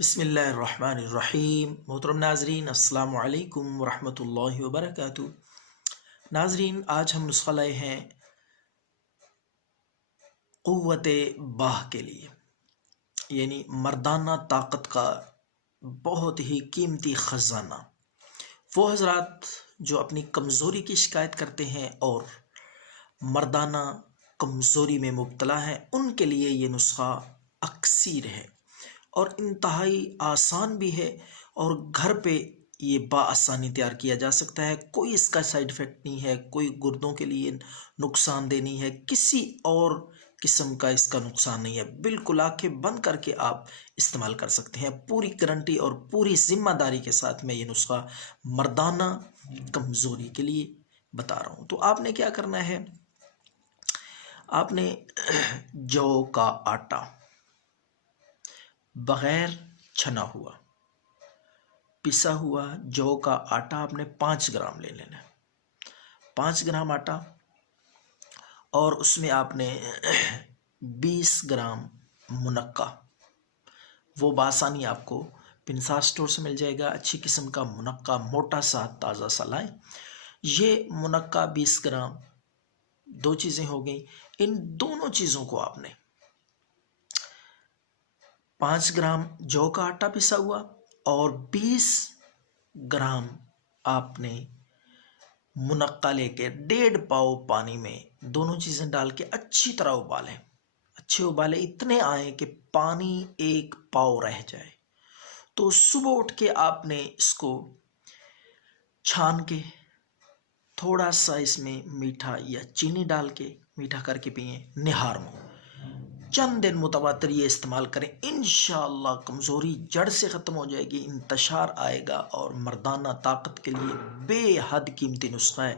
بسم اللہ الرحمن الرحیم۔ محترم ناظرین، السلام علیکم ورحمۃ اللہ وبرکاتہ۔ ناظرین، آج ہم نسخہ لائے ہیں قوت باہ کے لیے، یعنی مردانہ طاقت کا بہت ہی قیمتی خزانہ۔ وہ حضرات جو اپنی کمزوری کی شکایت کرتے ہیں اور مردانہ کمزوری میں مبتلا ہیں، ان کے لیے یہ نسخہ اکسیر ہے اور انتہائی آسان بھی ہے، اور گھر پہ یہ بآسانی تیار کیا جا سکتا ہے۔ کوئی اس کا سائیڈ افیکٹ نہیں ہے، کوئی گردوں کے لیے نقصان دہ نہیں ہے، کسی اور قسم کا اس کا نقصان نہیں ہے۔ بالکل آنکھیں بند کر کے آپ استعمال کر سکتے ہیں، پوری گارنٹی اور پوری ذمہ داری کے ساتھ میں یہ نسخہ مردانہ کمزوری کے لیے بتا رہا ہوں۔ تو آپ نے کیا کرنا ہے، آپ نے جو کا آٹا بغیر چھنا ہوا پسا ہوا جو کا آٹا آپ نے 5 گرام لے لینا ہے۔ 5 گرام آٹا، اور اس میں آپ نے 20 گرام منقع، وہ بآسانی آپ کو پنسا اسٹور سے مل جائے گا۔ اچھی قسم کا منقع، موٹا سا تازہ سا لائیں۔ یہ منقع 20 گرام، دو چیزیں ہو گئیں۔ ان دونوں چیزوں کو آپ نے 5 گرام جو کا آٹا پسا ہوا اور 20 گرام آپ نے منقع لے کے 1.5 پاؤ پانی میں دونوں چیزیں ڈال کے اچھی طرح ابالیں۔ اچھے ابالے اتنے آئیں کہ پانی 1 پاؤ رہ جائے۔ تو صبح اٹھ کے آپ نے اس کو چھان کے تھوڑا سا اس میں میٹھا یا چینی ڈال کے میٹھا کر کے پئیں، نہار منہ۔ چند دن متواتر یہ استعمال کریں، انشاءاللہ کمزوری جڑ سے ختم ہو جائے گی، انتشار آئے گا، اور مردانہ طاقت کے لیے بے حد قیمتی نسخہ ہے۔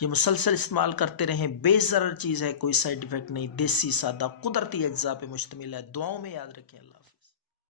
یہ مسلسل استعمال کرتے رہیں، بے ضرر چیز ہے، کوئی سائیڈ ایفیکٹ نہیں، دیسی سادہ قدرتی اجزاء پہ مشتمل ہے۔ دعاؤں میں یاد رکھیں۔ اللہ حافظ۔